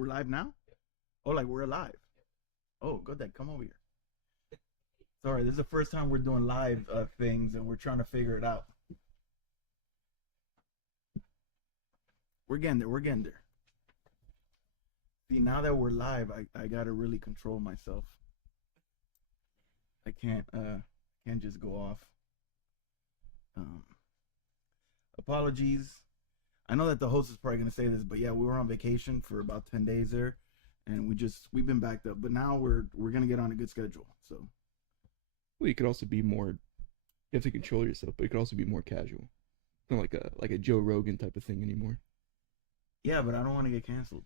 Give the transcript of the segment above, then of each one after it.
We're live now? Oh, like we're alive. Oh, go ahead. Come over here. Sorry, this is the first time we're doing live things and we're trying to figure it out. We're getting there. We're getting there. See, now that we're live, I gotta really control myself. I can't just go off. Apologies. I know that the host is probably gonna say this, but yeah, we were on vacation for about 10 days there, and we've been backed up. But now we're gonna get on a good schedule. So, well, you could also be more. You have to control yourself, but it could also be more casual, not like a Joe Rogan type of thing anymore. Yeah, but I don't want to get canceled.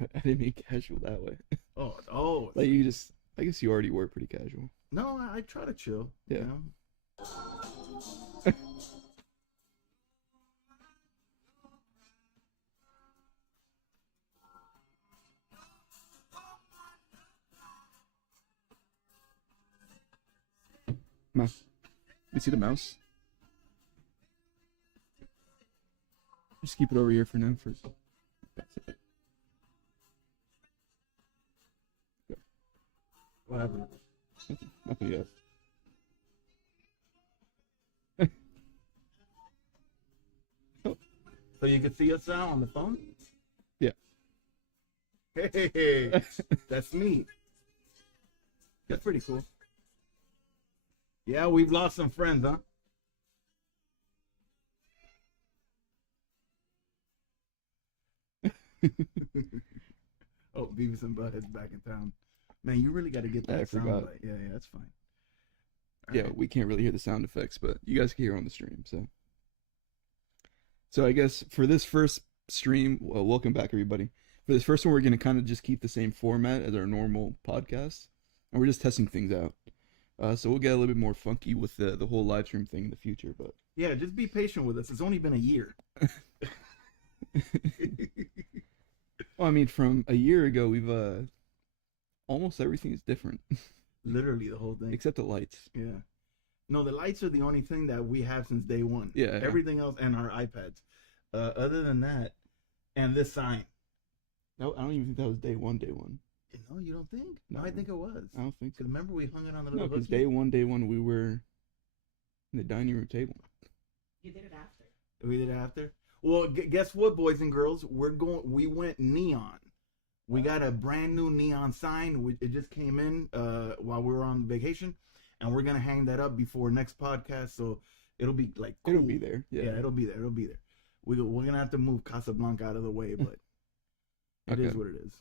I didn't mean casual that way. Oh. Like you just, I guess you already were pretty casual. No, I try to chill. Yeah. You know? Mouse. You see the mouse? Just keep it over here for now. First. What happened? Nothing yet. So you can see us now on the phone? Yeah. Hey, that's me. That's pretty cool. Yeah, we've lost some friends, huh? Oh, Beavis and Butthead's back in town. Man, you really got to get that sound forgot. bite. Yeah, that's fine. All Yeah, right. we can't really hear the sound effects, but you guys can hear on the stream. So I guess for this first stream, well, welcome back everybody. For this first one, we're gonna kind of just keep the same format as our normal podcast, and we're just testing things out. So we'll get a little bit more funky with the whole live stream thing in the future, but Yeah, just be patient with us. It's only been a year. well, I mean, from a year ago, we've almost everything is different Literally the whole thing. except the lights. Yeah. No, the lights are the only thing that we have since day one. Yeah. Everything else, and our iPads. Other than that, and this sign. No, I don't even think that was day one. No, you don't think? No, No. I think it was. I don't think so. Because remember we hung it on the No, little because hooky? day one, we were in the dining room table. You did it after. We did it after. Well, guess what, boys and girls? We went neon. We got a brand new neon sign. It just came in while we were on vacation, and we're gonna hang that up before next podcast. So it'll be like cool. It'll be there. Yeah. It'll be there. It'll be there. We're gonna have to move Casablanca out of the way, but it is Okay. what it is.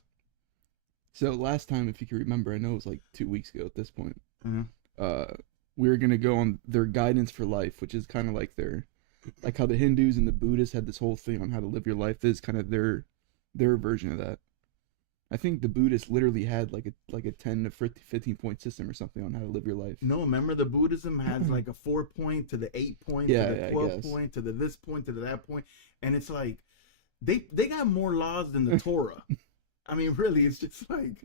So last time, if you can remember, I know it was like 2 weeks ago at this point. Mhm. We were gonna go on their guidance for life, which is kind of like like how the Hindus and the Buddhists had this whole thing on how to live your life. This is kind of their version of that. I think the Buddhists literally had like a 10 to 15 point system or something on how to live your life. No, remember the Buddhism has like a 4 point to the 8 point Yeah, to the yeah, I 12 guess. point to the this point to the that point, and it's like they got more laws than the Torah. I mean, really, it's just like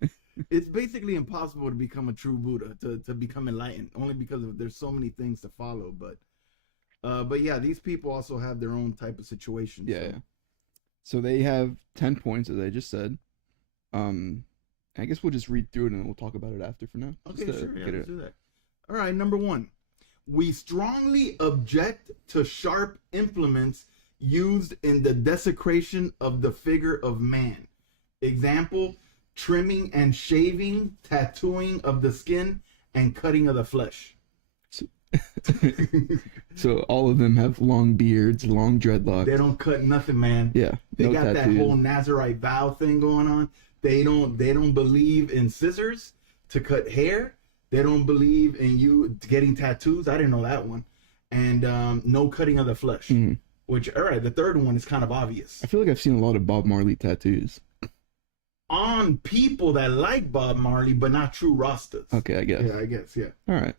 it's basically impossible to become a true Buddha, to become enlightened, only because there's so many things to follow. But yeah, these people also have their own type of situation. Yeah. So they have 10 points, as I just said. I guess we'll just read through it and then we'll talk about it after for now. Okay, Just to sure. Yeah, get let's it. do that. All right, number 1. We strongly object to sharp implements used in the desecration of the figure of man. Example, trimming and shaving, tattooing of the skin, and cutting of the flesh. So all of them have long beards, long dreadlocks. They don't cut nothing, man. Yeah. They no got that tattoos. whole Nazarite vow thing going on. They don't believe in scissors to cut hair. They don't believe in you getting tattoos. I didn't know that one. And no cutting of the flesh. Mhm. Which, all right, the third one is kind of obvious. I feel like I've seen a lot of Bob Marley tattoos. On people that like Bob Marley, but not true Rastas. Okay, I guess. Yeah, I guess, yeah. All right.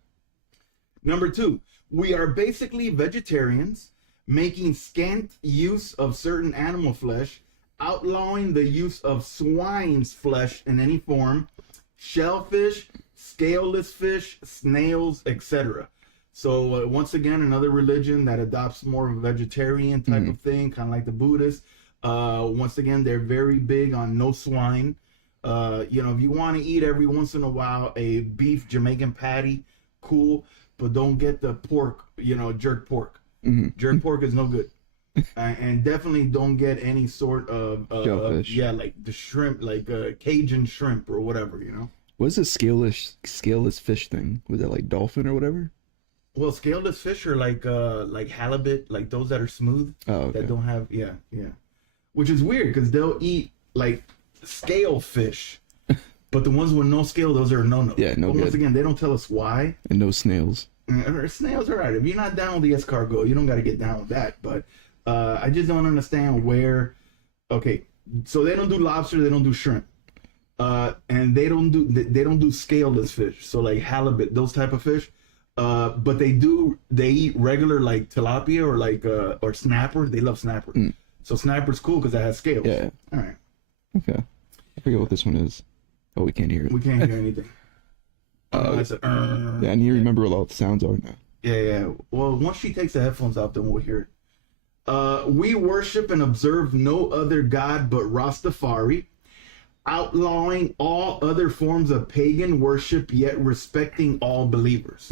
Number 2, we are basically vegetarians, making scant use of certain animal flesh, outlawing the use of swine's flesh in any form, shellfish, scaleless fish, snails, etc. So once again, another religion that adopts more of a vegetarian type of thing, kind of like the Buddhists. Once again, they're very big on no swine. If you want to eat every once in a while a beef Jamaican patty, cool, but don't get the pork, jerk pork. Mm-hmm. Jerk pork is no good. And definitely don't get any sort of shellfish. Like the shrimp, like Cajun shrimp or whatever, What's the scaleless fish thing? Was it like dolphin or whatever? Well, scaleless fish are like halibut, like those that are smooth, Oh, okay. that don't have which is weird because they'll eat like scale fish, but the ones with no scale, those are no. Yeah, no But good. once again, they don't tell us why. And no snails. Snails are right. If you're not down with the escargot, you don't got to get down with that. But I just don't understand where. Okay, so they don't do lobster, they don't do shrimp, and they don't do scaleless fish. So like halibut, those type of fish. But they eat regular like tilapia or like or snapper. They love snapper. So snapper's cool because it has scales. Yeah. All right. Okay. I forget what this one is. Oh, we can't hear it. We can't hear anything. Yeah, I need to remember what all the sounds are now. Yeah. Well, once she takes the headphones off, then we'll hear it. We worship and observe no other god but Rastafari, outlawing all other forms of pagan worship, yet respecting all believers.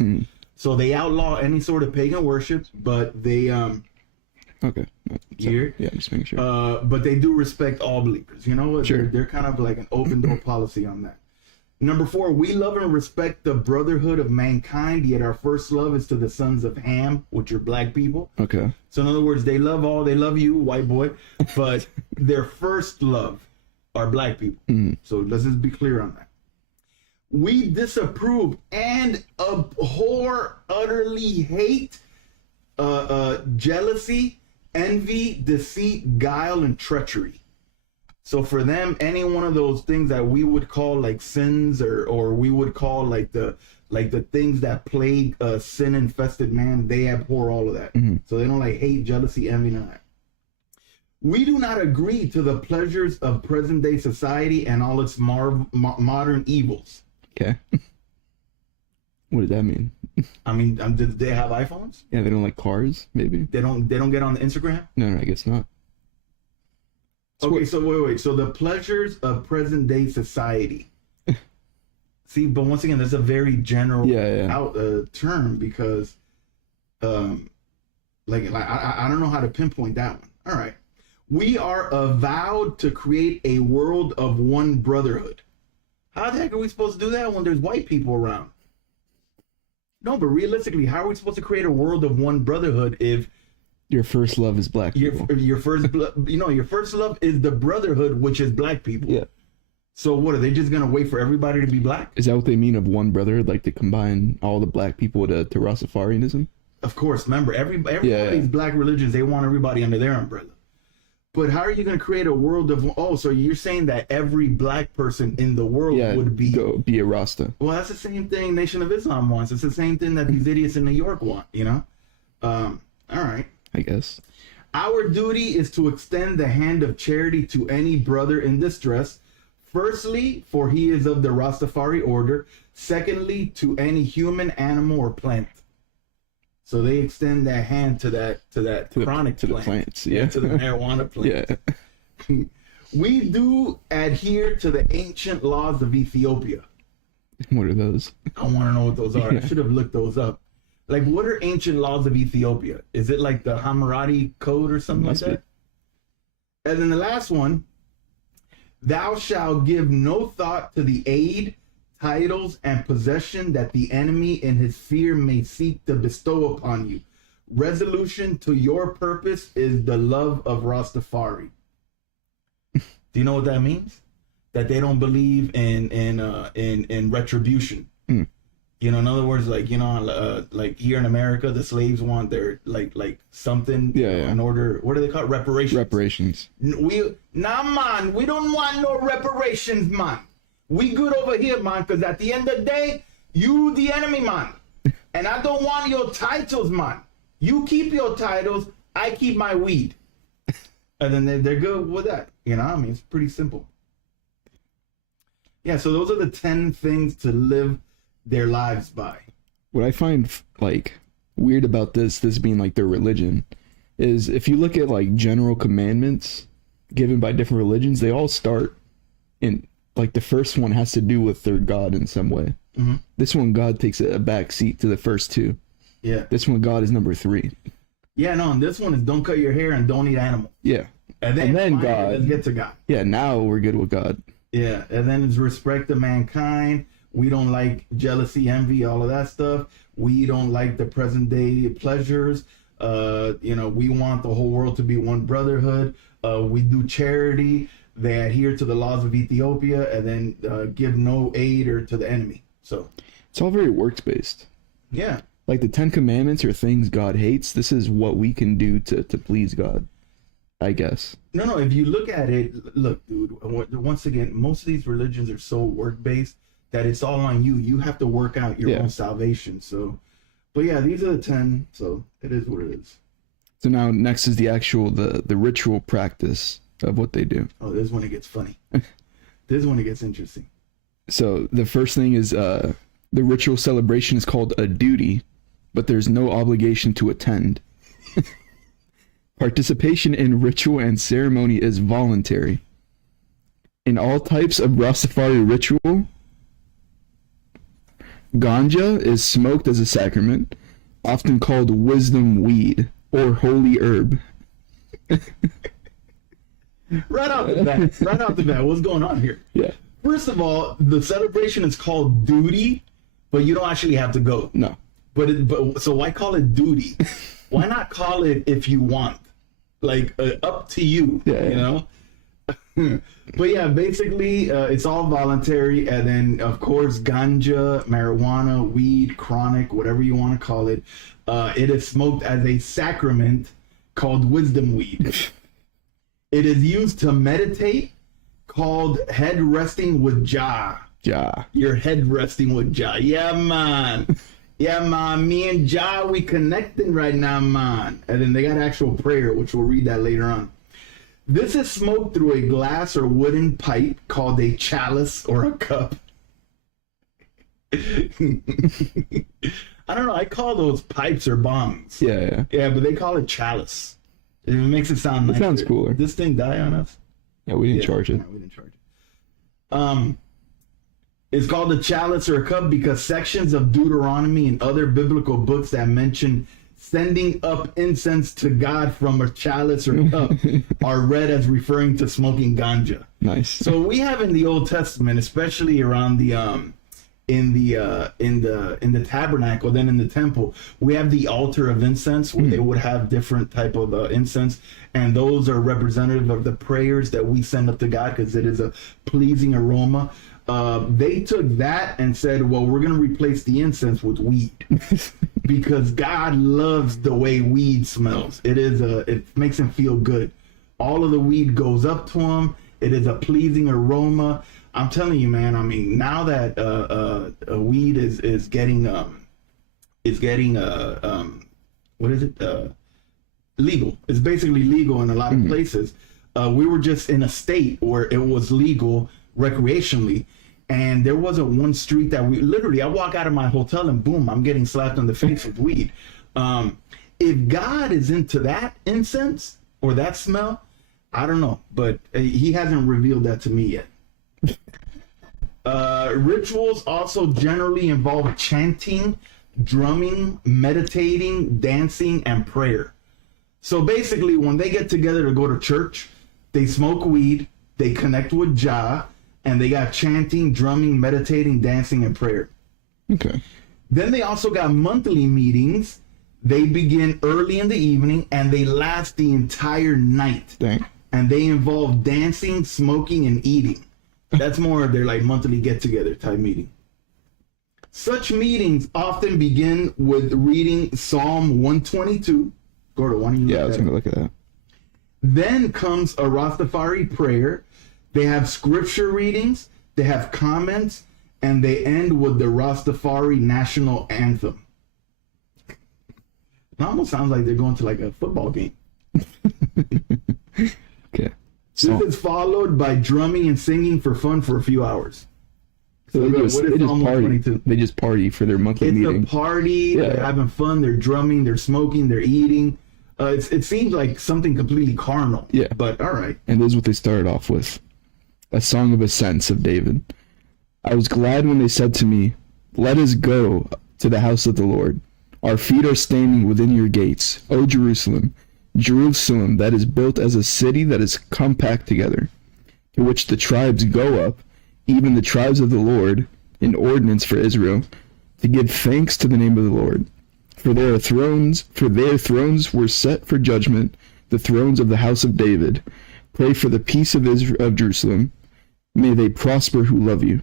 So they outlaw any sort of pagan worship, but they Okay. here. Yeah, just making sure. But they do respect all believers. You know what? Sure. They're kind of like an open door policy on that. Number 4, we love and respect the brotherhood of mankind, yet our first love is to the sons of Ham, which are black people. Okay. So in other words, they love you, white boy, but their first love are black people. So let's just be clear on that. We disapprove and abhor, utterly hate, jealousy, envy, deceit, guile, and treachery. So for them, any one of those things that we would call like sins, or we would call like the things that plague a sin-infested man, they abhor all of that. So they don't like hate, jealousy, envy, none of that. We do not agree to the pleasures of present-day society and all its modern evils. Okay. What does that mean? I mean, do they have iPhones? Yeah, they don't like cars, maybe? They don't get on the Instagram? No, I guess not. Okay, so wait. So the pleasures of present day society. See, but once again, that's a very general term because, I don't know how to pinpoint that one. All right, we are avowed to create a world of one brotherhood. How the heck are we supposed to do that when there's white people around? No, but realistically, how are we supposed to create a world of one brotherhood if your first love is black people? Your first love is the brotherhood, which is black people. Yeah. So what, are they just gonna wait for everybody to be black? Is that what they mean of one brotherhood? Like to combine all the black people to Rastafarianism? Of course. Remember, everybody's black religions, they want everybody under their umbrella. But how are you gonna create a world of? So you're saying that every black person in the world would be a Rasta? Well, that's the same thing Nation of Islam wants. It's the same thing that these idiots in New York want. All right. I guess. Our duty is to extend the hand of charity to any brother in distress. Firstly, for he is of the Rastafari order. Secondly, to any human, animal, or plant. So they extend their hand to that chronic to plant. the plants, yeah. To the marijuana plant. Yeah. We do adhere to the ancient laws of Ethiopia. What are those? I want to know what those are. Yeah. I should have looked those up. Like, what are ancient laws of Ethiopia? Is it like the Hammurabi Code or something like that? And then the last one, thou shalt give no thought to the aid, titles, and possession that the enemy in his fear may seek to bestow upon you. Resolution to your purpose is the love of Rastafari. Do you know what that means? That they don't believe in retribution. In other words, like here in America, the slaves want their like something in order. What do they call it? Reparations. Man, we don't want no reparations, man. We good over here, man, because at the end of the day, you the enemy, man. And I don't want your titles, man. You keep your titles, I keep my weed. And then they're good with that. It's pretty simple. Yeah, so those are the 10 things to live their lives by. What I find like weird about this being like their religion is if you look at like general commandments, given by different religions, they all start in, like, the first one has to do with their God in some way. Mhm. This one, God takes a back seat to the first two. Yeah. This one, God is number 3. Yeah, no, and this one is don't cut your hair and don't eat animals. Yeah. And then And then finally, God. let's get to God. Yeah, now we're good with God. Yeah, and then it's respect to mankind. We don't like jealousy, envy, all of that stuff. We don't like the present day pleasures. We want the whole world to be one brotherhood. We do charity. They adhere to the laws of Ethiopia, and then give no aid or to the enemy. So It's all very works-based. yeah, Like the 10 Commandments are things God hates. This is what we can do to please God, I guess. no. If you look at it, look, dude. Once again, most of these religions are so work-based that it's all on you. You have to work out your own salvation. So, but yeah, these are the 10. So it is what it is. So now next is the actual, the ritual practice of what they do. Oh, this is when it gets funny. This is when it gets interesting. So the first thing is the ritual celebration is called a duty, but there's no obligation to attend. Participation in ritual and ceremony is voluntary. In all types of Rastafari ritual, ganja is smoked as a sacrament, often called wisdom weed or holy herb. Right off the bat, what's going on here? Yeah. First of all, the celebration is called duty, but you don't actually have to go. No. But so why call it duty? Why not call it if you want? Like up to you. Yeah. You know. But yeah, basically, it's all voluntary, and then of course, ganja, marijuana, weed, chronic, whatever you want to call it, it is smoked as a sacrament called wisdom weed. It is used to meditate, called head resting with Jah. Ja. Your head resting with Jah. Yeah, man. Yeah, man. Me and Jah, we connecting right now, man. And then they got actual prayer, which we'll read that later on. This is smoked through a glass or wooden pipe called a chalice or a cup. I don't know. I call those pipes or bongs. Yeah. Yeah, but they call it chalice. It makes it sound nicer. It sounds cooler. Did this thing die on us? Yeah, we didn't charge it. No, we didn't charge it. It's called a chalice or a cup because sections of Deuteronomy and other biblical books that mention sending up incense to God from a chalice or cup are read as referring to smoking ganja. Nice. So we have in the Old Testament, especially around the in the tabernacle, then in the temple, we have the altar of incense where they would have different type of incense, and those are representative of the prayers that we send up to God because it is a pleasing aroma. They took that and said, well, we're going to replace the incense with weed because God loves the way weed smells. It makes him feel good. All of the weed goes up to him. It is a pleasing aroma. I'm telling you, man. I mean, now that weed is getting what is it? Legal. It's basically legal in a lot of places. We were just in a state where it was legal recreationally, and there wasn't one street that I walk out of my hotel and boom, I'm getting slapped in the face with weed. If God is into that incense or that smell, I don't know, but he hasn't revealed that to me yet. Rituals also generally involve chanting, drumming, meditating, dancing, and prayer. So basically, when they get together to go to church, they smoke weed, they connect with Jah, and they got chanting, drumming, meditating, dancing, and prayer. Okay. Then they also got monthly meetings. They begin early in the evening, and they last the entire night. Dang. And they involve dancing, smoking, and eating. That's more of their like monthly get-together type meeting. Such meetings often begin with reading Psalm 122. Gordo, why don't you Yeah, I was going to look at that. Then comes a Rastafari prayer. They have scripture readings, they have comments, and they end with the Rastafari national anthem. It almost sounds like they're going to like a football game. Okay. This is followed by drumming and singing for fun for a few hours. So they just Psalm party. 122? They just party for their monthly It's meeting. a party. Yeah. They're having fun. They're drumming. They're smoking. They're eating. It seems like something completely carnal. Yeah. But all right. And this is what they started off with. A song of ascents of David. I was glad when they said to me, let us go to the house of the Lord. Our feet are standing within your gates, O Jerusalem, Jerusalem that is built as a city that is compact together, to which the tribes go up, even the tribes of the Lord, an ordinance for Israel, to give thanks to the name of the Lord. For their thrones were set for judgment, the thrones of the house of David. Pray for the peace of Israel, of Jerusalem. May they prosper who love you.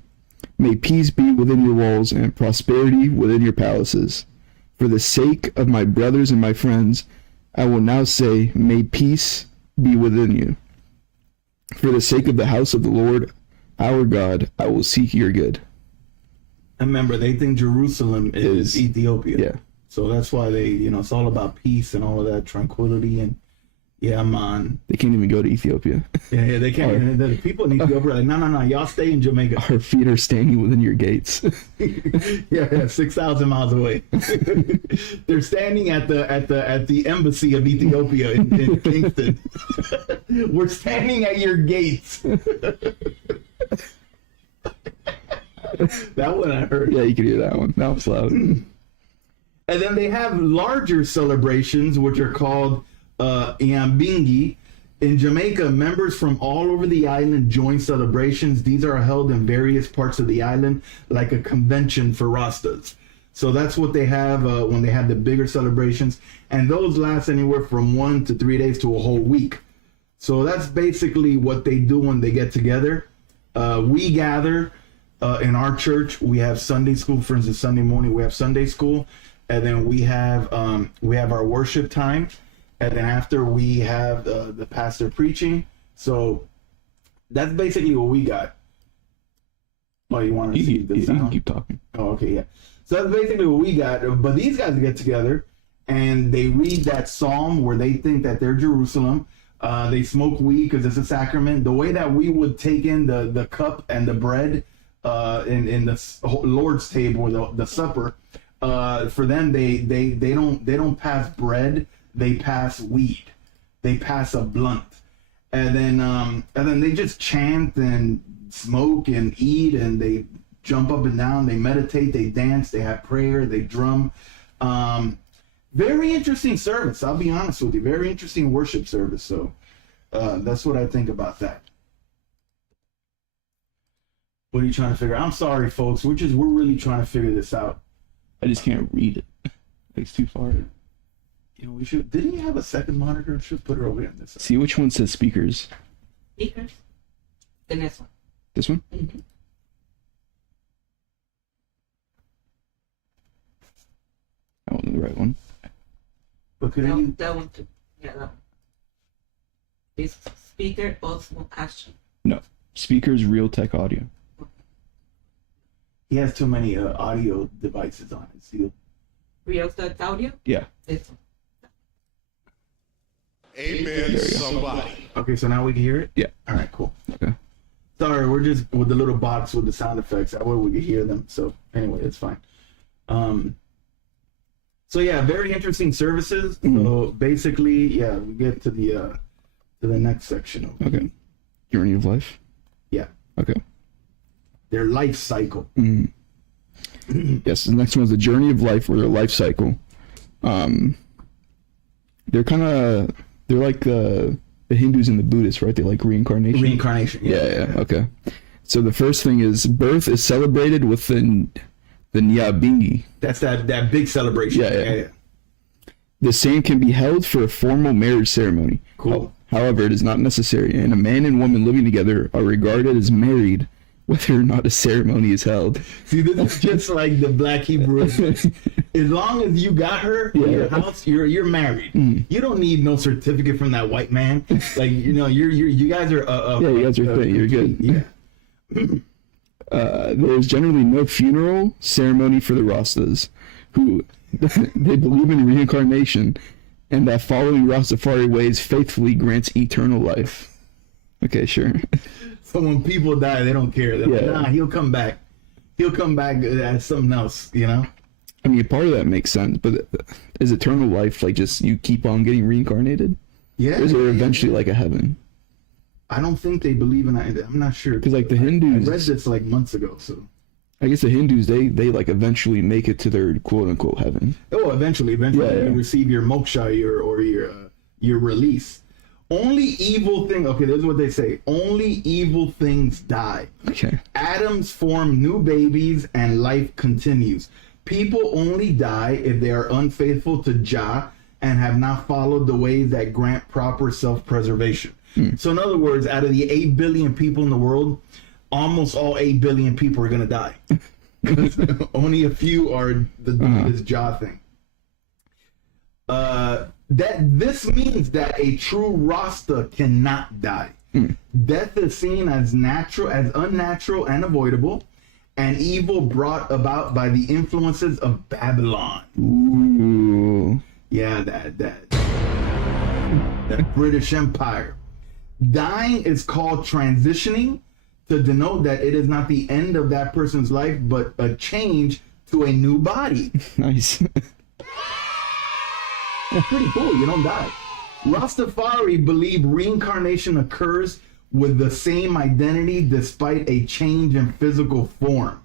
May peace be within your walls and prosperity within your palaces. For the sake of my brothers and my friends, I will now say, may peace be within you. For the sake of the house of the Lord, our God, I will seek your good. And remember, they think Jerusalem is Ethiopia. Yeah. So that's why they, it's all about peace and all of that, tranquility, and yeah, man. They can't even go to Ethiopia. Yeah, they can't. The people in Ethiopia are like, no, y'all stay in Jamaica. Our feet are standing within your gates. yeah, 6,000 miles away. They're standing at the embassy of Ethiopia in Kingston. We're standing at your gates. That one I heard. Yeah, you can hear that one. That was loud. And then they have larger celebrations, which are called Iambingi. In Jamaica, members from all over the island join celebrations. These are held in various parts of the island, like a convention for Rastas. So that's what they have when they have the bigger celebrations. And those last anywhere from 1 to 3 days to a whole week. So that's basically what they do when they get together. We gather in our church. We have Sunday school. For instance, Sunday morning we have Sunday school. And then we have our worship time. And then after we have the pastor preaching. So that's basically what we got. Oh, you want to see the sound? You keep talking. Oh, okay, yeah. So that's basically what we got. But these guys get together and they read that psalm where they think that they're Jerusalem. They smoke weed because it's a sacrament. The way that we would take in the cup and the bread in the Lord's table, the supper, for them they don't pass bread. They pass weed. They pass a blunt, and then they just chant and smoke and eat, and they jump up and down. They meditate. They dance. They have prayer. They drum. Very interesting service. I'll be honest with you. Very interesting worship service. So that's what I think about that. What are you trying to figure out? I'm sorry, folks. We're really trying to figure this out. I just can't read it. It's too far. We should. Didn't you have a second monitor? We should put her over here on this side. See which one says speakers. Speakers. The next one. This one? Mm-hmm. I want the right one. But could you? That one too. Yeah, that one. This speaker also action. No. Speakers, Realtek Audio. He has too many audio devices on it. See? Real audio. Yeah. This one. Amen, somebody. Okay, so now we can hear it? Yeah. All right, cool. Okay. Sorry, we're just with the little box with the sound effects. That way we can hear them. So anyway, it's fine. So yeah, very interesting services. So basically, yeah, we get to the next section. Okay. Journey of life? Yeah. Okay. Their life cycle. Yes, the next one is the journey of life, or their life cycle. They're like the Hindus and the Buddhists, right? They like reincarnation. Reincarnation. Yeah. Okay. So the first thing is birth is celebrated with the Nyabingi. That's that big celebration. Yeah. The same can be held for a formal marriage ceremony. Cool. However, it is not necessary, and a man and woman living together are regarded as married whether or not a ceremony is held. See, this is just like the Black Hebrew. As long as you got her in your house, you're married. You don't need no certificate from that white man. Like, you guys are. You guys are you're good. Yeah. There is generally no funeral ceremony for the Rastas, who they believe in reincarnation, and that following Rastafari ways faithfully grants eternal life. Okay, sure. So when people die, they don't care. They're like, nah, he'll come back. He'll come back as something else, I mean, part of that makes sense, but is eternal life like just you keep on getting reincarnated? Yeah. Or is there eventually like a heaven? I don't think they believe in that. I'm not sure. Because like the I Hindus, read this like months ago. So I guess the Hindus they like eventually make it to their quote unquote heaven. eventually Yeah. you receive your moksha, your release. Only evil thing. Okay, this is what they say. Only evil things die. Okay. Atoms form new babies, and life continues. People only die if they are unfaithful to Jah and have not followed the ways that grant proper self-preservation. So in other words, out of the 8 billion people in the world, almost all 8 billion people are going to die. Only a few are this Jah thing. That this means that a true Rasta cannot die. Death is seen as unnatural and avoidable, and evil brought about by the influences of Babylon. Ooh. Yeah, that British Empire. Dying is called transitioning to denote that it is not the end of that person's life, but a change to a new body. Nice. That's pretty cool. You don't die. Rastafari believe reincarnation occurs with the same identity despite a change in physical form.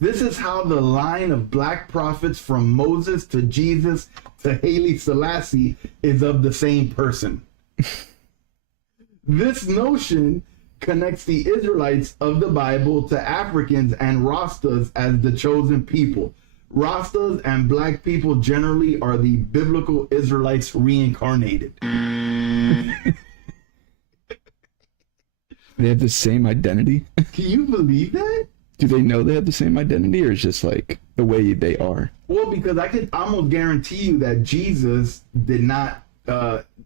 This is how the line of black prophets from Moses to Jesus to Haile Selassie is of the same person. This notion connects the Israelites of the Bible to Africans and Rastas as the chosen people. Rastas and black people generally are the biblical Israelites reincarnated. They have the same identity? Can you believe that? Do they know they have the same identity, or is just like the way they are? Well, because I could almost guarantee you that Jesus did not,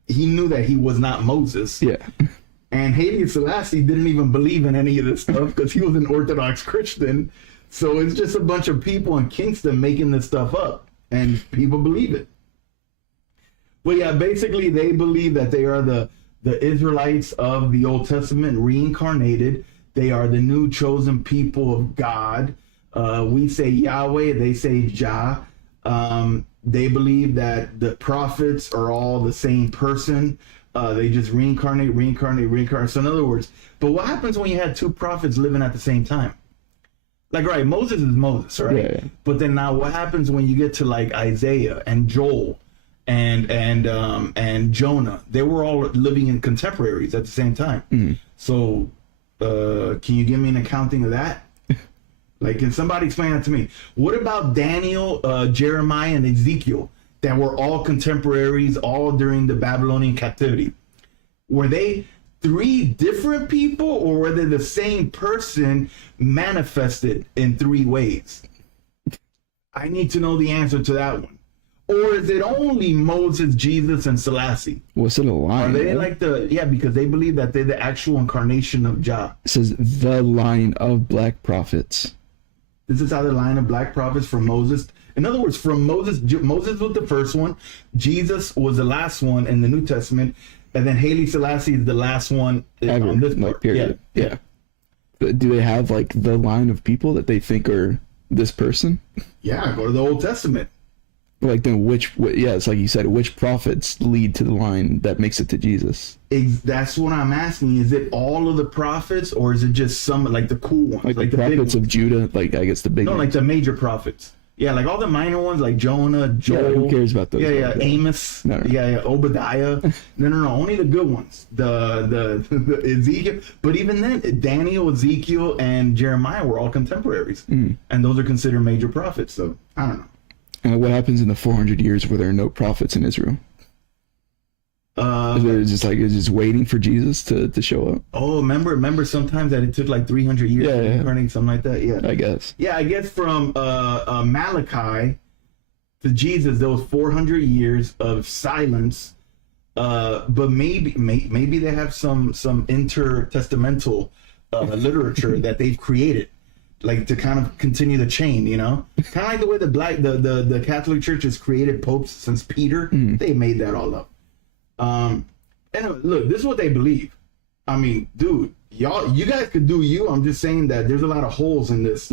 he knew that he was not Moses. Yeah. And Haile Selassie didn't even believe in any of this stuff because he was an Orthodox Christian. So it's just a bunch of people in Kingston making this stuff up, and people believe it. But yeah, basically they believe that they are the Israelites of the Old Testament reincarnated. They are the new chosen people of God. We say Yahweh, they say Jah. They believe that the prophets are all the same person. They just reincarnate. So in other words, but what happens when you had two prophets living at the same time? Like, right, Moses is Moses, right? Yeah. But then now what happens when you get to like Isaiah and Joel and Jonah? They were all living in contemporaries at the same time. So can you give me an accounting of that? Like, can somebody explain that to me? What about Daniel, Jeremiah, and Ezekiel that were all contemporaries, all during the Babylonian captivity? Were they three different people, or were they the same person manifested in three ways? I need to know the answer to that one. Or is it only Moses, Jesus, and Selassie? Was it a line? Are they like because they believe that they're the actual incarnation of Jah. It says the line of black prophets. This is how the line of black prophets from Moses. In other words, from Moses was the first one, Jesus was the last one in the New Testament, and then Haile Selassie is the last one Ever, on this like, part. period. Yeah. But do they have like the line of people that they think are this person? Yeah, go to the Old Testament. Like then it's like you said, which prophets lead to the line that makes it to Jesus? That's what I'm asking. Is it all of the prophets, or is it just some, like the cool ones? Like the big prophets ones? of Judah, like I guess the big No, ones. like the major prophets. Yeah, like all the minor ones, like Jonah, Joel. Yeah, who cares about those? Yeah, ones? Amos. No. Yeah, Obadiah. No, only the good ones. The Ezekiel. But even then, Daniel, Ezekiel, and Jeremiah were all contemporaries, and those are considered major prophets. So I don't know. And what happens in the 400 years where there are no prophets in Israel? It's just waiting for Jesus to show up. Oh, remember sometimes that it took like 300 years Yeah, to yeah. incarnate, something like that. Yeah, I guess. Yeah, I guess from Malachi to Jesus, there was 400 years of silence. But maybe they have some intertestamental literature that they've created, like to kind of continue the chain, you know, kind of like the way the Catholic Church has created popes since Peter. They made that all up. And look, this is what they believe. I mean, dude, you guys could do you. I'm just saying that there's a lot of holes in this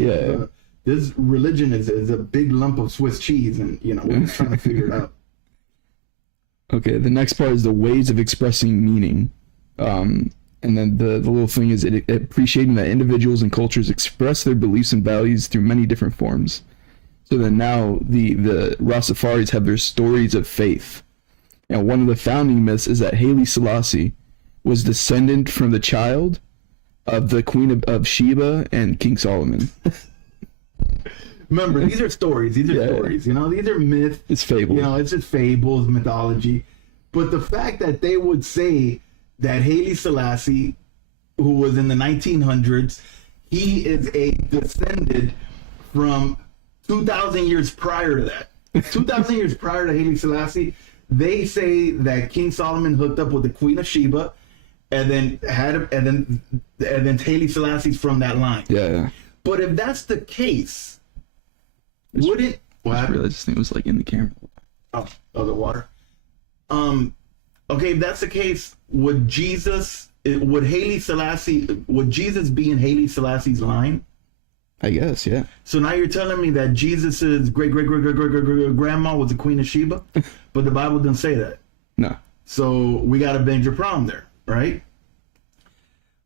this religion is a big lump of Swiss cheese, and we're just trying to figure it out. Okay, the next part is the ways of expressing meaning. And then the little thing is appreciating that individuals and cultures express their beliefs and values through many different forms. So then now the Rastafaris have their stories of faith. And one of the founding myths is that Haile Selassie was descendant from the child of the Queen of Sheba and King Solomon. Remember, these are stories. These are stories. These are myths. It's fable. It's just fables, mythology. But the fact that they would say that Haile Selassie, who was in the 1900s, he is a descendant from 2,000 years prior to that. 2,000 years prior to Haile Selassie, they say that King Solomon hooked up with the Queen of Sheba, and then Haile Selassie's from that line. Yeah. But if that's the case, I wouldn't realized this thing was like in the camera. Oh, the water. Okay, if that's the case, would Jesus be in Haile Selassie's line? I guess, yeah. So now you're telling me that Jesus's great grandma was the Queen of Sheba, but the Bible doesn't say that. No. So we got a major problem there, right?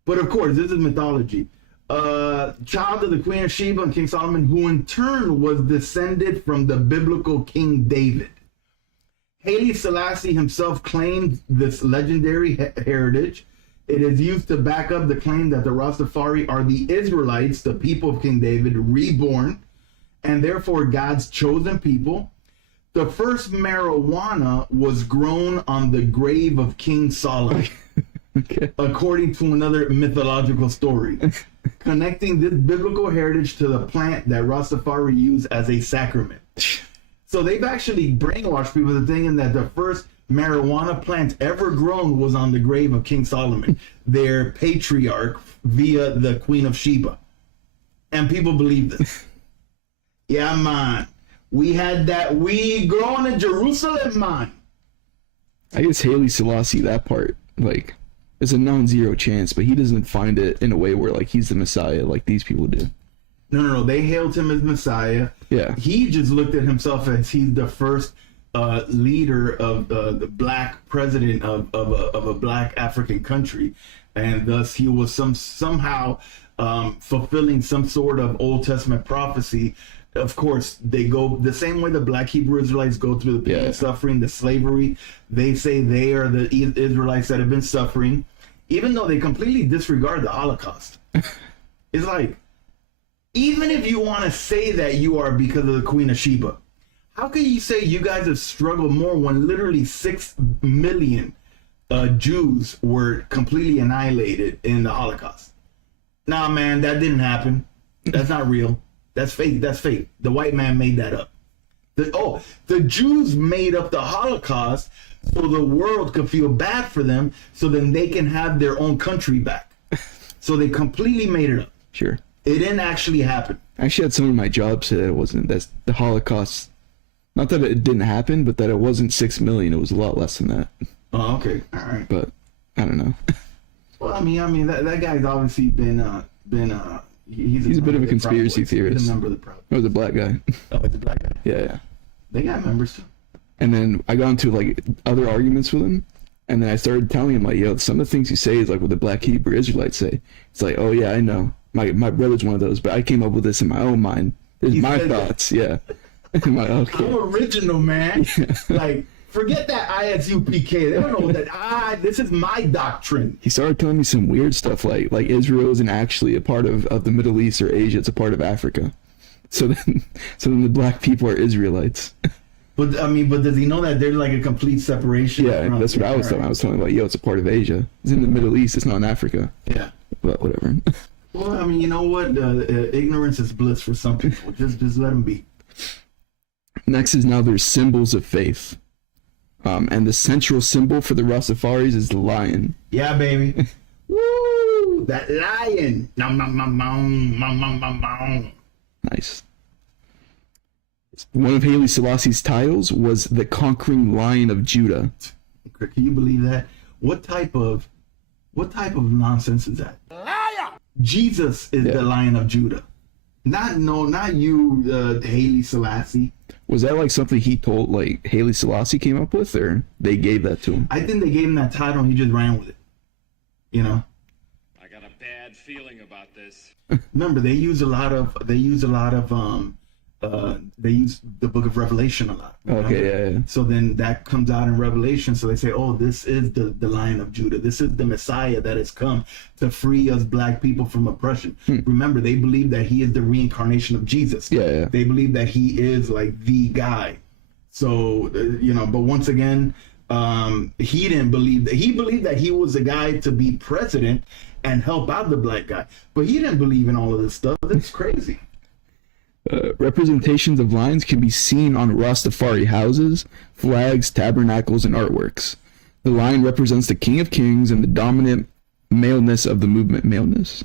But of course, this is mythology. Child of the Queen of Sheba and King Solomon, who in turn was descended from the biblical King David. Haile Selassie himself claimed this legendary heritage. It is used to back up the claim that the Rastafari are the Israelites, the people of King David, reborn, and therefore God's chosen people. The first marijuana was grown on the grave of King Solomon, Okay. according to another mythological story, connecting this biblical heritage to the plant that Rastafari use as a sacrament. So they've actually brainwashed people into thinking that the first marijuana plant ever grown was on the grave of King Solomon, their patriarch, via the Queen of Sheba. And people believe this. Yeah, man. We had that weed growing in Jerusalem, man. I guess Haile Selassie, that part, like, is a non-zero chance, but he doesn't find it in a way where, like, he's the Messiah like these people do. No. They hailed him as Messiah. Yeah. He just looked at himself as he's the first leader of the black president of a black African country, and thus he was somehow fulfilling some sort of Old Testament prophecy. Of course, they go the same way the black Hebrew Israelites go through the pain and suffering, the slavery. They say they are the Israelites that have been suffering, even though they completely disregard the Holocaust. It's like, even if you want to say that you are because of the Queen of Sheba, how can you say you guys have struggled more when literally 6 million Jews were completely annihilated in the Holocaust? Nah, man, that didn't happen. That's not real. That's fake. That's fake. The white man made that up. The Jews made up the Holocaust so the world could feel bad for them, so then they can have their own country back. So they completely made it up. Sure. It didn't actually happen. I actually had someone in my job say that it wasn't. That's the Holocaust. Not that it didn't happen, but that it wasn't 6 million. It was a lot less than that. Oh, okay. All right. But I don't know. Well, I mean, that guy's obviously been he's a bit of a conspiracy theorist. He's a member of the Proud Boys. It was a black guy. Oh, it's a black guy. Yeah. They got members too. And then I got into like other arguments with him, and then I started telling him like, yo, some of the things you say is like what the black Hebrew Israelites say. It's like, oh yeah, I know. My brother's one of those, but I came up with this in my own mind. It's my thoughts, yeah. I'm like, okay. I'm original, man. Like, forget that ISUPK. They don't know that. This is my doctrine. He started telling me some weird stuff like Israel isn't actually a part of the Middle East or Asia. It's a part of Africa. So then the black people are Israelites. But does he know that there's like a complete separation? Yeah, that's what I was telling. I was telling him like, yo, it's a part of Asia. It's in the Middle East. It's not in Africa. Yeah. But whatever. Well, I mean, you know what? Ignorance is bliss for some people. Just let them be. Next is now there's symbols of faith. And the central symbol for the Rastafaris is the lion. Yeah, baby. Woo! That lion. Nom, nom, nom, nom, nom, nom, nom, nom. Nice. One of Haile Selassie's titles was the Conquering Lion of Judah. Can you believe that? What type of nonsense is that? Liar! Jesus is the Lion of Judah. Not you, Haley Selassie. Was that like something he told, like Haley Selassie came up with, or they gave that to him? I think they gave him that title and he just ran with it. You know? I got a bad feeling about this. Remember, they use the book of Revelation a lot. Remember? Okay, yeah. So then that comes out in Revelation. So they say, oh, this is the Lion of Judah. This is the Messiah that has come to free us black people from oppression. Remember, they believe that he is the reincarnation of Jesus. Yeah. They believe that he is like the guy. So, but once again, he didn't believe that. He believed that he was the guy to be president and help out the black guy. But he didn't believe in all of this stuff. That's crazy. Representations of lions can be seen on Rastafari houses, flags, tabernacles, and artworks. The lion represents the King of Kings and the dominant maleness of the movement. Maleness,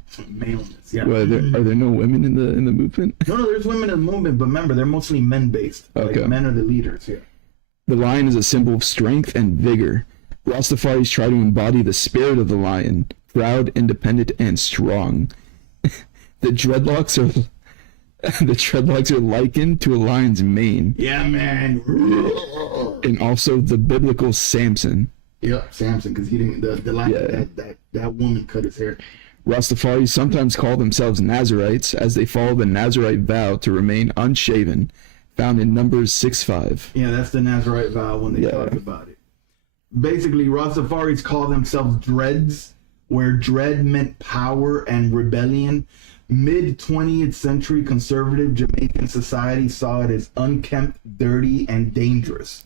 yeah. Well, are there no women in the movement? No, there's women in the movement, but remember, they're mostly men-based. Okay. Like, men are the leaders here. The lion is a symbol of strength and vigor. Rastafaris try to embody the spirit of the lion, proud, independent, and strong. The dreadlocks are likened to a lion's mane. Yeah, man. And also the biblical Samson. Yep, Samson, because he didn't. The lion, that woman cut his hair. Rastafaris sometimes call themselves Nazarites as they follow the Nazarite vow to remain unshaven, found in Numbers 6:5. Yeah, that's the Nazarite vow when they talk about it. Basically, Rastafaris call themselves Dreads, where dread meant power and rebellion. Mid-20th century conservative Jamaican society saw it as unkempt, dirty, and dangerous.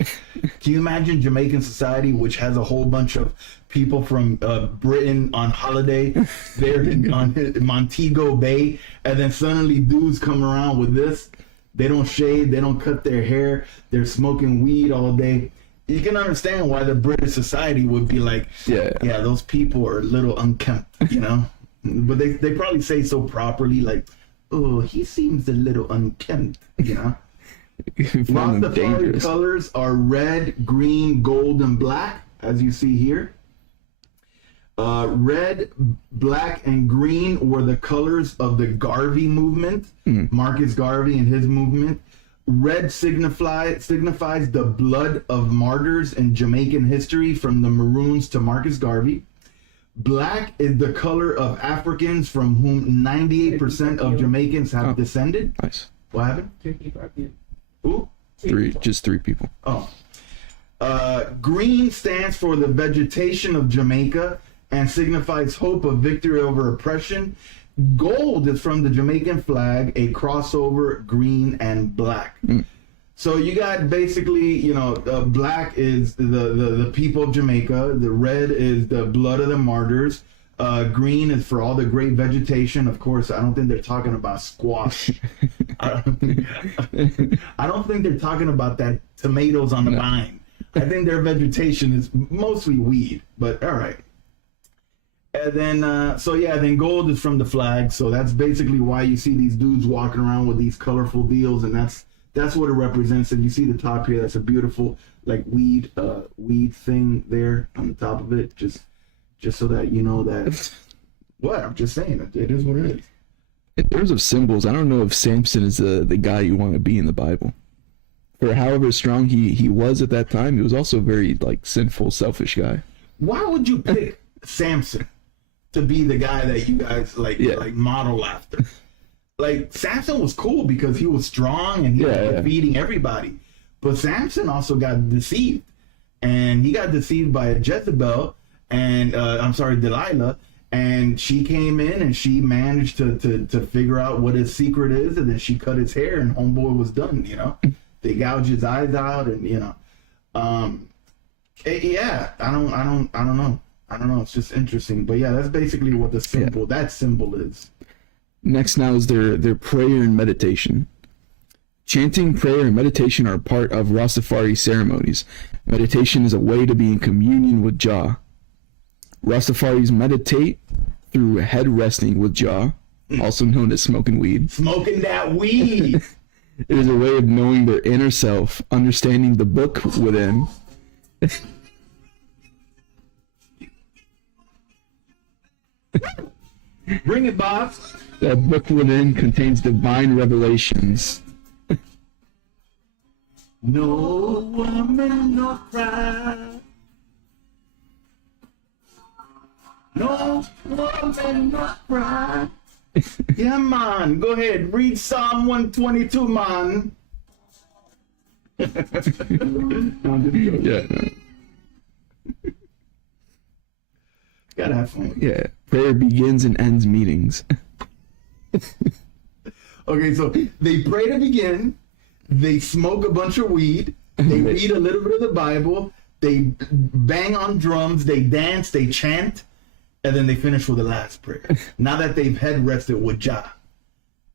Can you imagine Jamaican society, which has a whole bunch of people from Britain on holiday there on Montego Bay, and then suddenly dudes come around with this? They don't shave, they don't cut their hair, they're smoking weed all day. You can understand why the British society would be like, yeah, those people are a little unkempt, you know? But they probably say so properly, like, oh, he seems a little unkempt, you know? Rastafari colors are red, green, gold, and black, as you see here. Red, black, and green were the colors of the Garvey movement, Marcus Garvey and his movement. Red signifies the blood of martyrs in Jamaican history, from the Maroons to Marcus Garvey. Black is the color of Africans from whom 98% of Jamaicans have descended. Nice. What happened? 3 people are beautiful. Who? Just three people. Oh. Green stands for the vegetation of Jamaica and signifies hope of victory over oppression. Gold is from the Jamaican flag, a crossover green and black. So you got basically, black is the people of Jamaica. The red is the blood of the martyrs. Green is for all the great vegetation. Of course, I don't think they're talking about squash. I don't think they're talking about that tomatoes on the vine. I think their vegetation is mostly weed, but all right. And then, then gold is from the flag. So that's basically why you see these dudes walking around with these colorful deals, and that's what it represents. And you see the top here, that's a beautiful like weed thing there on the top of it, just so that you know that. What I'm just saying, it is what it is. In terms of symbols, I don't know if Samson is the guy you want to be in the Bible. For however strong he was at that time, he was also a very like sinful, selfish guy. Why would you pick Samson to be the guy that you guys like model after? Like, Samson was cool because he was strong and he was defeating everybody. But Samson also got deceived. And he got deceived by a Jezebel, and Delilah. And she came in and she managed to figure out what his secret is, and then she cut his hair and homeboy was done, you know? They gouged his eyes out, and I don't know. I don't know. It's just interesting. But yeah, that's basically what that symbol is. Next now is their prayer and meditation. Chanting, prayer, and meditation are part of Rastafari ceremonies. Meditation is a way to be in communion with Jah. Rastafaris meditate through head resting with Jah, also known as smoking weed. Smoking that weed! It is a way of knowing their inner self, understanding the book within. Bring it, Bob. The book within contains divine revelations. No woman, no cry. No woman, no cry. Yeah, man. Go ahead. Read Psalm 122, man. No, I'm just joking. Yeah. Gotta have fun. Yeah. Prayer begins and ends meetings. Okay, so they pray to begin. They smoke a bunch of weed. They read a little bit of the Bible. They bang on drums. They dance. They chant. And then they finish with the last prayer. Now that they've head rested with Jah.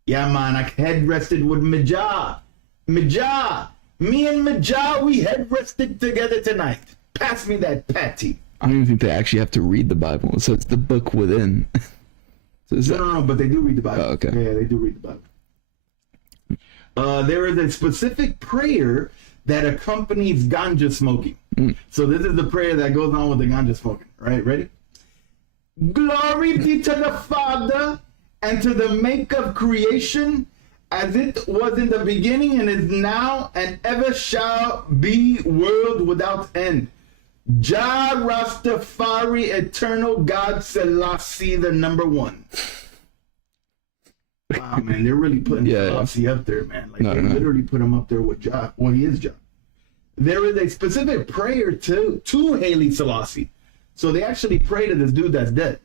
Yeah, man, I head rested with Majah. Majah. Me and Majah, we head rested together tonight. Pass me that patty. I don't even think they actually have to read the Bible. So it's the book within. So is that... No, but they do read the Bible. Oh, okay. Yeah, they do read the Bible. There is a specific prayer that accompanies ganja smoking. So this is the prayer that goes on with the ganja smoking. Right? Ready? Glory be to the Father and to the Maker of creation, as it was in the beginning and is now and ever shall be, world without end. Jah Rastafari, eternal God Selassie, the number one. Wow, man, they're really putting Selassie up there, man. Like they literally put him up there with Jah. Well, he is Jah. There is a specific prayer to Haile Selassie. So they actually pray to this dude that's dead.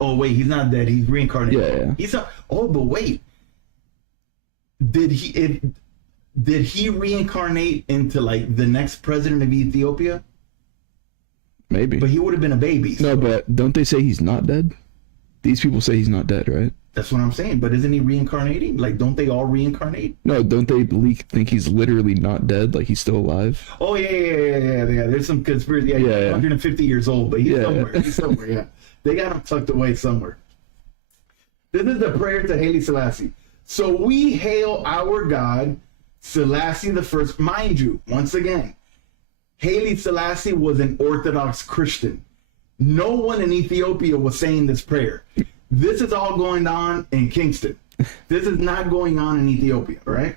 Oh wait, he's not dead. He's reincarnated. Yeah. He's not. Oh, but wait. Did he reincarnate into like the next president of Ethiopia? Maybe. But he would have been a baby. No, so. but don't they say he's not dead? These people say he's not dead, right? That's what I'm saying. But isn't he reincarnating? Like, don't they all reincarnate? No, don't they think he's literally not dead? Like he's still alive? Oh yeah. There's some conspiracy. Yeah, he's 150 years old, but he's somewhere. He's somewhere. Yeah, they got him tucked away somewhere. This is the prayer to Haile Selassie. So we hail our God, Selassie the First. Mind you, once again, Haile Selassie was an Orthodox Christian. No one in Ethiopia was saying this prayer. This is all going on in Kingston. This is not going on in Ethiopia, right?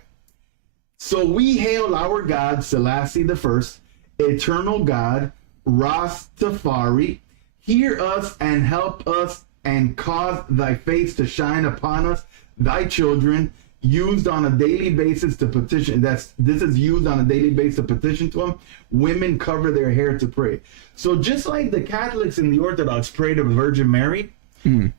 So we hail our God, Selassie the First, eternal God, Rastafari. Hear us and help us and cause thy face to shine upon us, thy children, used on a daily basis to petition. This is used on a daily basis to petition to him. Women cover their hair to pray. So just like the Catholics and the Orthodox pray to the Virgin Mary,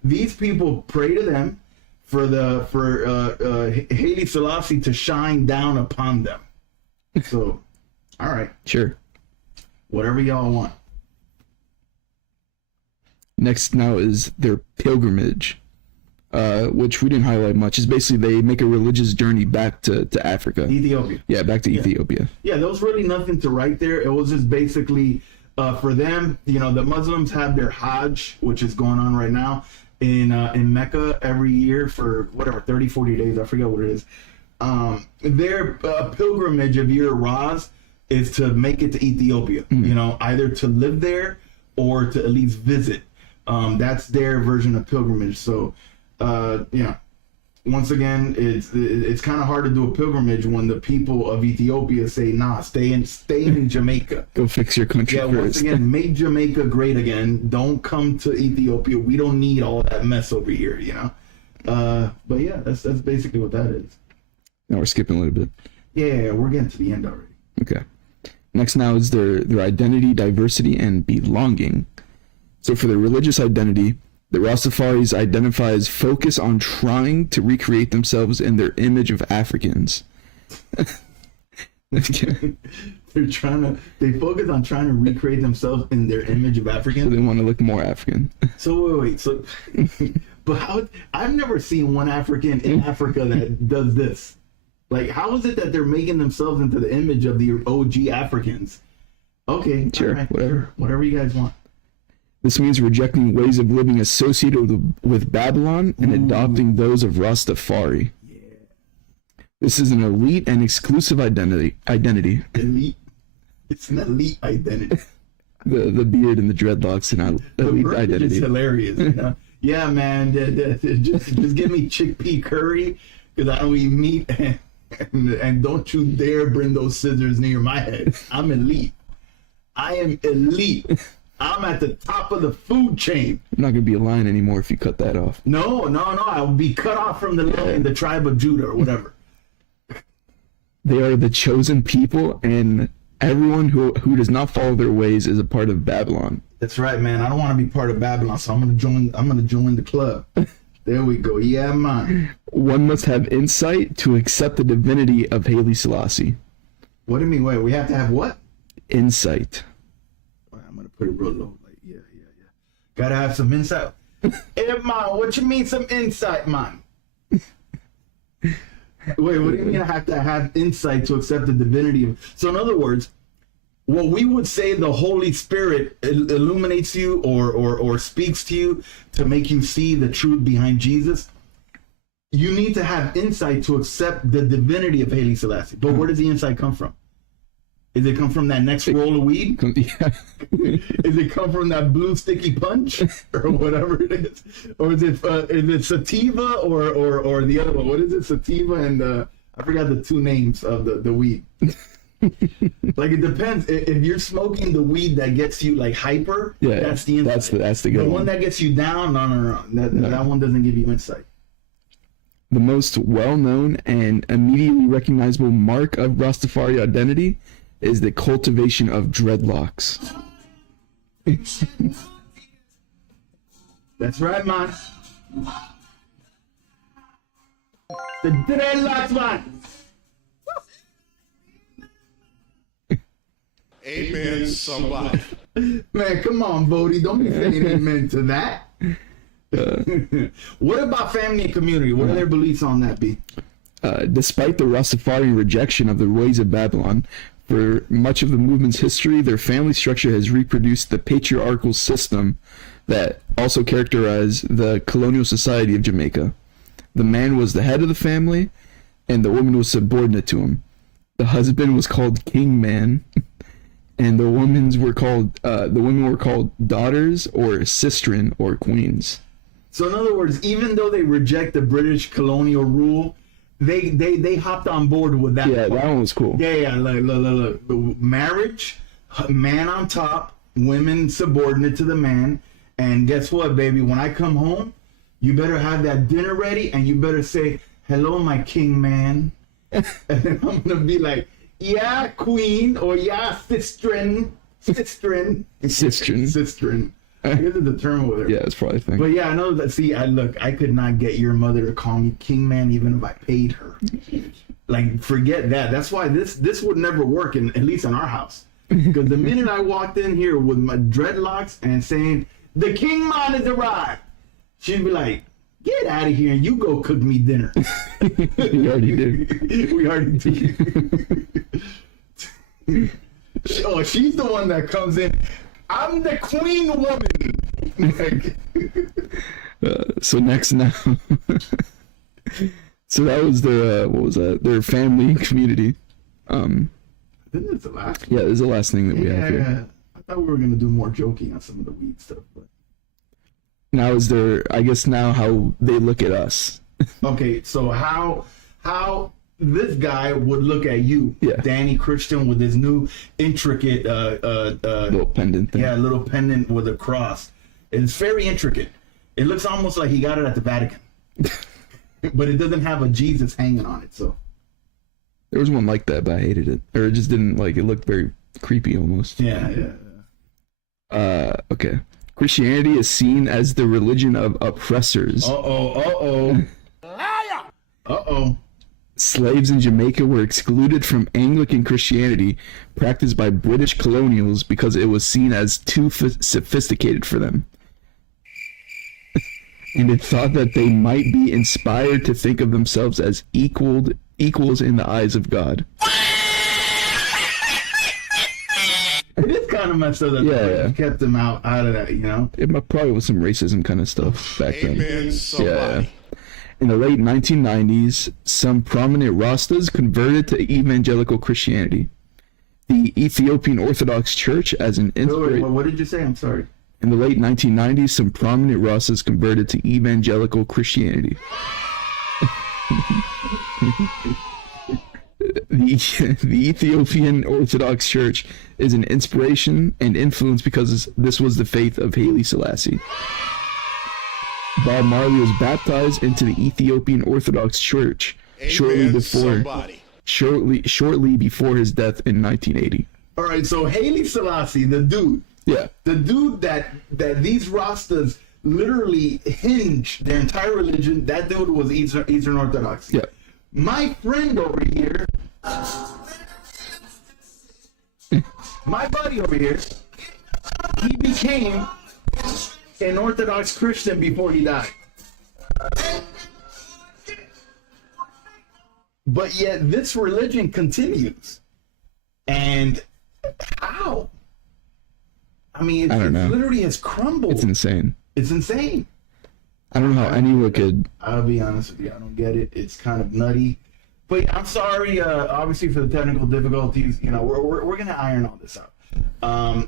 these people pray to them for Haile Selassie to shine down upon them. So, all right, Sure. whatever y'all want. Next now is their pilgrimage, which we didn't highlight much. Is basically they make a religious journey back to Africa. Ethiopia. Yeah, back to Ethiopia. Yeah, there was really nothing to write there. It was just basically for them, the Muslims have their Hajj, which is going on right now in Mecca every year for whatever, 30, 40 days. I forget what it is. Their pilgrimage of year Raz is to make it to Ethiopia, either to live there or to at least visit. That's their version of pilgrimage. So, once again, it's kind of hard to do a pilgrimage when the people of Ethiopia say, "Nah, stay in Jamaica. Go fix your country first." Once again, make Jamaica great again. Don't come to Ethiopia. We don't need all that mess over here, But yeah, that's basically what that is. Now we're skipping a little bit. Yeah, we're getting to the end already. Okay. Next now is their identity, diversity, and belonging. So for their religious identity, the Rastafaris identify as focus on trying to recreate themselves in their image of Africans. They focus on trying to recreate themselves in their image of So Africans. they want to look more African. So wait, but I've never seen one African in Africa that does this. Like, how is it that they're making themselves into the image of the OG Africans? Okay, Sure, all right, whatever. Whatever you guys want. This means rejecting ways of living associated with Babylon and adopting those of Rastafari. Yeah. This is an elite and exclusive identity. Elite. It's an elite identity. The beard and the dreadlocks and The elite verbiage identity. is hilarious. Yeah, man. Just give me chickpea curry because I don't eat meat, and don't you dare bring those scissors near my head. I'm elite. I am elite. I'm at the top of the food chain. I'm not gonna be a lion anymore if you cut that off. No. I'll be cut off from the tribe of Judah or whatever. They are the chosen people, and everyone who does not follow their ways is a part of Babylon. That's right, man. I don't want to be part of Babylon, so I'm gonna join the club. There we go. Yeah, man. One must have insight to accept the divinity of Haile Selassie. What do you mean? Wait, we have to have what? Insight. I'm gonna put it real low. Like, yeah. Gotta have some insight. Hey, man, what you mean some insight, man? Wait, what do you mean I have to have insight to accept the divinity of? So in other words, what we would say the Holy Spirit illuminates you or speaks to you to make you see the truth behind Jesus, you need to have insight to accept the divinity of Haile Selassie. But where does the insight come from? Is it come from that next roll of weed? Yeah. Is it come from that blue sticky punch or whatever it is? Or is it sativa or the other one? What is it? Sativa and I forgot the two names of the weed. Like it depends. If you're smoking the weed that gets you like hyper, Yeah, that's the insight. that's the good The one. one that gets you down, no. That one doesn't give you insight. The most well-known and immediately recognizable mark of Rastafari identity is the cultivation of dreadlocks. That's right, man. The dreadlocks, man. Amen, somebody. Man, come on, Bodie. Don't be saying amen to that. What about family and community? What are their beliefs on that, B? Despite the Rastafarian rejection of the ways of Babylon, for much of the movement's history, their family structure has reproduced the patriarchal system that also characterized the colonial society of Jamaica. The man was the head of the family, and the woman was subordinate to him. The husband was called King Man, and the women were called daughters or sistren or queens. So in other words, even though they reject the British colonial rule, they hopped on board with that. Yeah, that one was cool. Yeah. Look. Marriage, man on top, women subordinate to the man, and guess what, baby? When I come home, you better have that dinner ready, and you better say, "Hello, my king man," and then I'm gonna be like, "Yeah, queen," or "Yeah, sistren." I guess it's a term over there. Yeah, it's probably a thing. But yeah, I know that. See, I could not get your mother to call me king man even if I paid her. Like, forget that. That's why this would never work, at least in our house. Because the minute I walked in here with my dreadlocks and saying, "The king man has arrived," she'd be like, "Get out of here and you go cook me dinner." You already did. We already did. Oh, she's the one that comes in. I'm the queen woman. Like, So next now. So that was their what was that? Their family and community. I think that's the last. Yeah, this is the last thing that we have here. Yeah. I thought we were gonna do more joking on some of the weed stuff, but Now is their, I guess now how they look at us. okay. So how this guy would look at you, Yeah. Danny Christian, with his new intricate Little pendant thing. yeah, little pendant with a cross. It's very intricate. It looks almost like he got it at the Vatican, but it doesn't have a Jesus hanging on it. So There was one like that, but I hated it. Or it just didn't like it looked very creepy almost. yeah. Okay. Christianity is seen as the religion of oppressors. Uh oh. Slaves in Jamaica were excluded from Anglican Christianity practiced by British colonials because it was seen as too sophisticated for them. And it thought that they might be inspired to think of themselves as equals in the eyes of God. It is kind of messed up that Yeah. they kept them out of that, you know. It probably was some racism kind of stuff back then. Amen, somebody. In the late 1990s, some prominent Rastas converted to evangelical Christianity. The Ethiopian Orthodox Church as an Wait, inspiration. what did you say? I'm sorry. In the late 1990s, some prominent Rastas converted to evangelical Christianity. The Ethiopian Orthodox Church is an inspiration and influence because this was the faith of Haile Selassie. Bob Marley was baptized into the Ethiopian Orthodox Church shortly before his death in 1980. All right, so Haile Selassie, the dude that these Rastas literally hinged their entire religion, that dude was Eastern Orthodox. Yeah. My friend over here, my buddy over here, he became an Orthodox Christian before he died. But yet this religion continues. And how? I mean, it literally has crumbled. It's insane. It's insane. I don't know how anyone could. I'll be honest with you, I don't get it. It's kind of nutty. But yeah, I'm sorry, obviously, for the technical difficulties. You know, we're gonna iron all this out.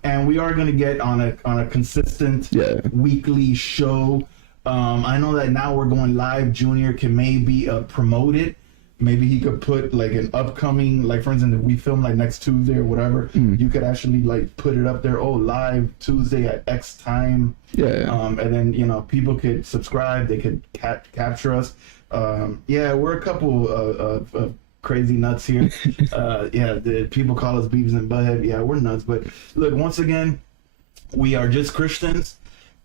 And we are gonna get on a consistent weekly show. I know that now we're going live. Junior can maybe promote it. Maybe he could put like an upcoming, like for instance, if we film like next Tuesday or whatever, you could actually like put it up there. Oh, live Tuesday at X time. And then, you know, people could subscribe. They could capture us. We're a couple of crazy nuts here. The people call us Beavis and Butthead. Yeah, we're nuts. But look, once again, we are just Christians,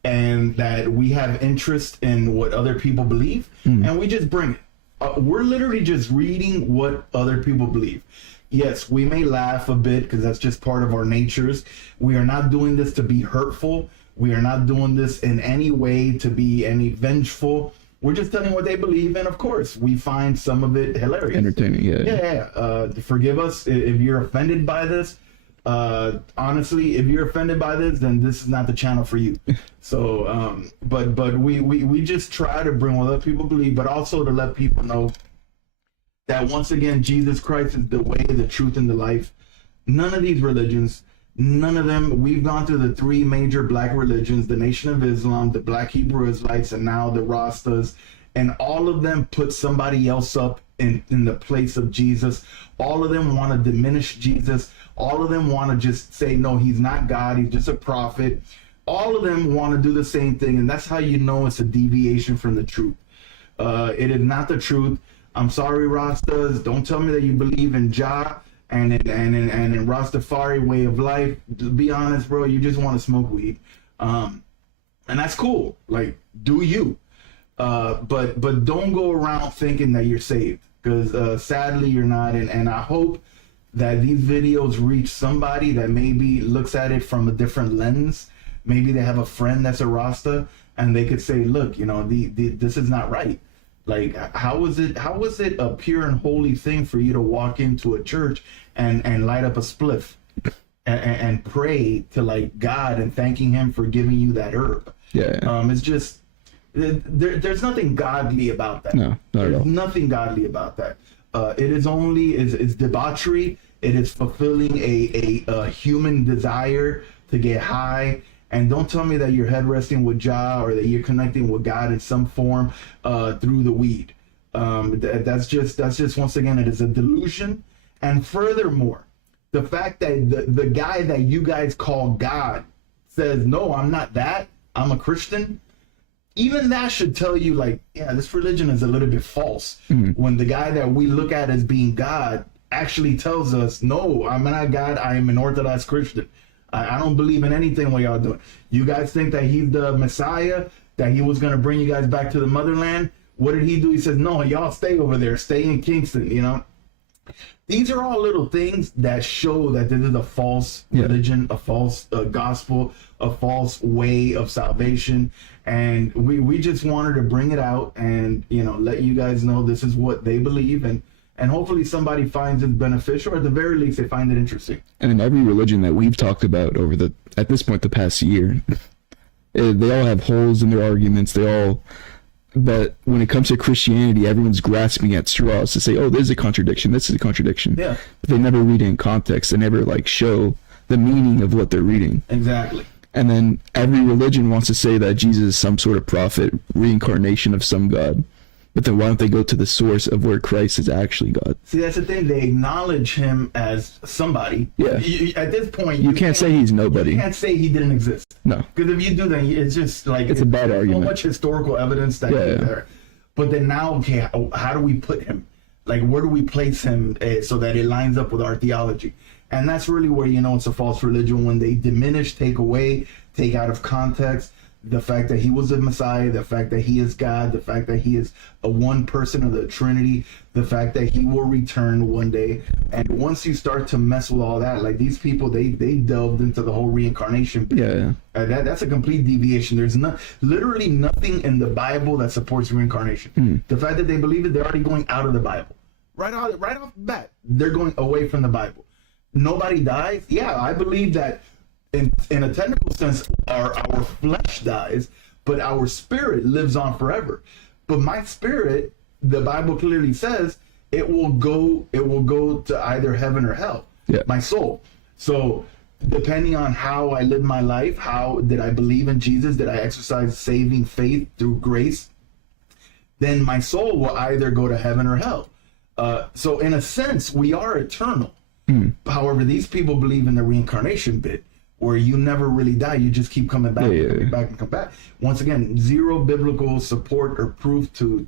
and that we have interest in what other people believe, and we just bring it. We're literally just reading what other people believe. Yes, we may laugh a bit because that's just part of our natures. We are not doing this to be hurtful. We are not doing this in any way to be any vengeful. We're just telling what they believe, and of course, we find some of it hilarious. Entertaining, Forgive us if you're offended by this. Honestly, if you're offended by this, then this is not the channel for you. So, but we just try to bring what other people believe, but also to let people know that once again, Jesus Christ is the way, the truth, and the life. None of these religions, none of them. We've gone through the three major black religions: the Nation of Islam, the Black Hebrew Israelites, and now the Rastas. And all of them put somebody else up in the place of Jesus. All of them want to diminish Jesus. All of them want to just say, no, he's not God, he's just a prophet. All of them want to do the same thing, and that's how you know it's a deviation from the truth. It is not the truth. I'm sorry, Rastas. Don't tell me that you believe in Jah and in Rastafari way of life. To be honest, bro, you just want to smoke weed. And that's cool. Like, do you. But don't go around thinking that you're saved, because sadly you're not. And I hope that these videos reach somebody that maybe looks at it from a different lens. Maybe they have a friend that's a Rasta, and they could say, look, you know, this is not right. Like, how was it a pure and holy thing for you to walk into a church and light up a spliff and pray to like God and thanking him for giving you that herb? It's just, there's nothing godly about that. No, not at all. Nothing godly about that. It is only is debauchery. It is fulfilling a human desire to get high. And don't tell me that you're head resting with Jah or that you're connecting with God in some form through the weed. That's just once again, it is a delusion. And furthermore, the fact that the guy that you guys call God says, no, I'm not that, I'm a Christian. Even that should tell you, like, yeah, this religion is a little bit false. When the guy that we look at as being God actually tells us, no, I'm not God, I am an Orthodox Christian. I don't believe in anything what y'all doing. You guys think that he's the Messiah, that he was going to bring you guys back to the motherland? What did he do? He says, no, y'all stay over there, stay in Kingston, you know? These are all little things that show that this is a false religion, a false gospel, a false way of salvation. And we just wanted to bring it out and, you know, let you guys know this is what they believe. And hopefully somebody finds it beneficial, or at the very least they find it interesting. And in every religion that we've talked about at this point, the past year, they all have holes in their arguments. But when it comes to Christianity, everyone's grasping at straws to say, oh, there's a contradiction, this is a contradiction. But they never read it in context. They never like show the meaning of what they're reading. Exactly. And then every religion wants to say that Jesus is some sort of prophet, reincarnation of some God. But then why don't they go to the source of where Christ is actually God? See, that's the thing. They acknowledge him as somebody. Yeah. At this point, You can't say he's nobody. You can't say he didn't exist. No. Because if you do that, it's just like It's a bad there's argument. So much historical evidence that Yeah, he's yeah. there. But then now, okay, how do we put him? Like, where do we place him so that it lines up with our theology? And that's really where it's a false religion, when they diminish, take away, take out of context the fact that he was the Messiah, the fact that he is God, the fact that he is a one person of the Trinity, the fact that he will return one day. And once you start to mess with all that, like these people, they delved into the whole reincarnation bit. Yeah. That's a complete deviation. There's literally nothing in the Bible that supports reincarnation. The fact that they believe it, they're already going out of the Bible. Right off the bat, they're going away from the Bible. Nobody dies. Yeah, I believe that in a technical sense, our flesh dies, but our spirit lives on forever. But my spirit, the Bible clearly says, it will go to either heaven or hell. Yeah. My soul. So depending on how I live my life, how did I believe in Jesus, did I exercise saving faith through grace, then my soul will either go to heaven or hell. So in a sense, we are eternal. However, these people believe in the reincarnation bit, where you never really die, you just keep coming back, and come back. Once again, zero biblical support or proof to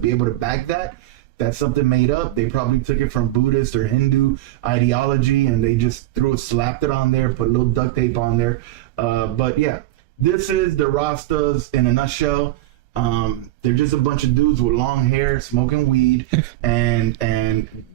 be able to back that. That's something made up. They probably took it from Buddhist or Hindu ideology, and they just slapped it on there, put a little duct tape on there. But yeah, this is the Rastas in a nutshell. They're just a bunch of dudes with long hair smoking weed, and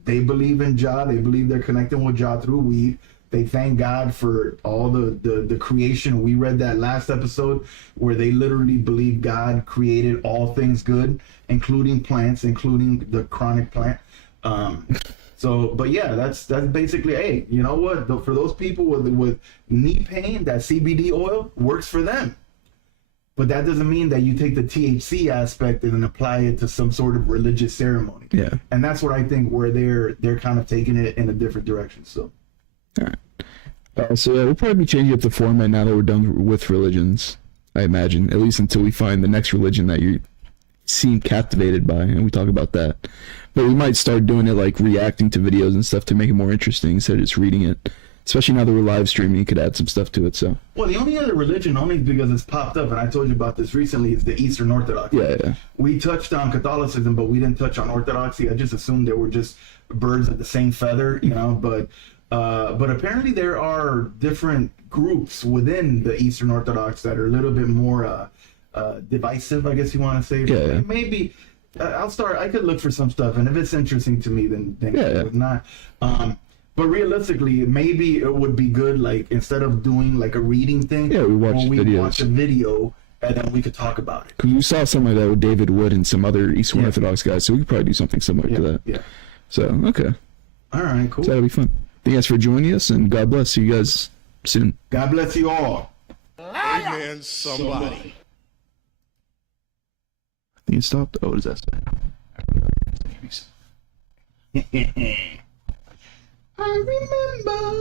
they believe in Jah. They believe they're connecting with Jah through weed. They thank God for all the creation. We read that last episode where they literally believe God created all things good, including plants, including the chronic plant. But yeah, that's basically, hey, you know what? For those people with knee pain, that CBD oil works for them. But that doesn't mean that you take the THC aspect and then apply it to some sort of religious ceremony. Yeah. And that's what I think where they're kind of taking it in a different direction. So. All right. So yeah, we'll probably be changing up the format now that we're done with religions, I imagine, at least until we find the next religion that you seem captivated by, and we talk about that. But we might start doing it like reacting to videos and stuff to make it more interesting instead of just reading it. Especially now that we're live streaming, you could add some stuff to it. So. Well, the only other religion, only because it's popped up, and I told you about this recently, is the Eastern Orthodoxy. Yeah. We touched on Catholicism, but we didn't touch on Orthodoxy. I just assumed they were just birds of the same feather, But apparently there are different groups within the Eastern Orthodox that are a little bit more divisive, I guess you want to say. Yeah. Maybe I'll start. I could look for some stuff, and if it's interesting to me, then Yeah. if not. But realistically, maybe it would be good, like, instead of doing like a reading thing, Yeah, we watch videos. watch a video and then we could talk about it. Because we saw something like that with David Wood and some other Eastern Orthodox guys, so we could probably do something similar to that. Yeah. So, okay. All right, cool. So that'll be fun. Thank you guys for joining us, and God bless. See you guys soon. God bless you all. Amen, somebody. I think it stopped. Oh, what does that say? I remember.